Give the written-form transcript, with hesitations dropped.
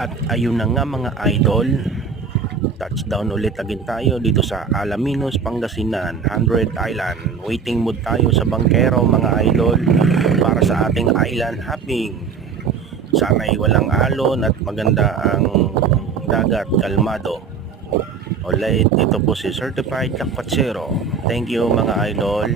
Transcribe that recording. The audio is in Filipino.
At ayun na nga mga idol, touchdown ulit agad tayo dito sa Alaminos, Pangasinan, 100 Island. Waiting mood tayo sa bangkero mga idol para sa ating island hopping. Sana'y walang alon at maganda ang dagat, kalmado. Alright, ito po si Certified Lakpatsero. Thank you mga idol.